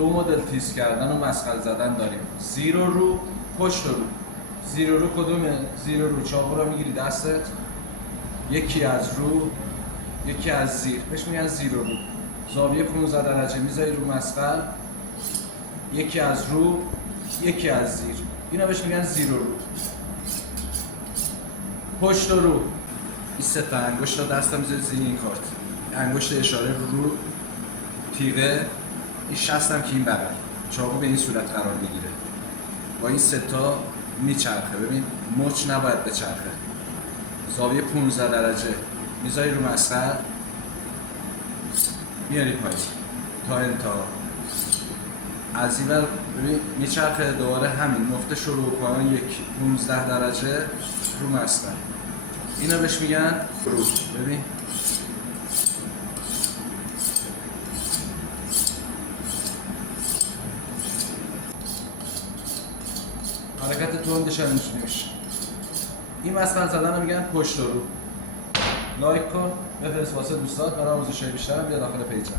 دو مدل تیز کردن و مسخره زدن داریم. زیر و رو، پشت و رو. زیر و رو کدومه؟ زیر و رو. چاقو رو میگیری دستت، یکی از رو یکی از زیر، بهش میگن زیر و رو. زاویه 15 درجه میذاری رو مسخر، یکی از رو یکی از زیر، اینا بهش میگن زیر و رو. پشت و رو، این سه تا انگشت رو دستم میذاری زیر این کارت، انگشت اشاره رو تیغه، این شستم که این بغل، چاقو به این صورت قرار میگیره. با این سه تا میچرخه. ببین مچ نباید بچرخه. زاویه 15 درجه میذاری رو مسخر، میاری پایین تا انتها. از این ور ببین میچرخه دوباره همین نقطه شروع کنن، یک 15 درجه رو مسخر. اینا بهش میگن رو. ببین حرکت تندش هم اینجوری میشه. این مسخره زدن رو میگن پشت و رو. لایک کن، بفرست واسه دوستات، برای آموزش بیشتر بیا داخل پیجم.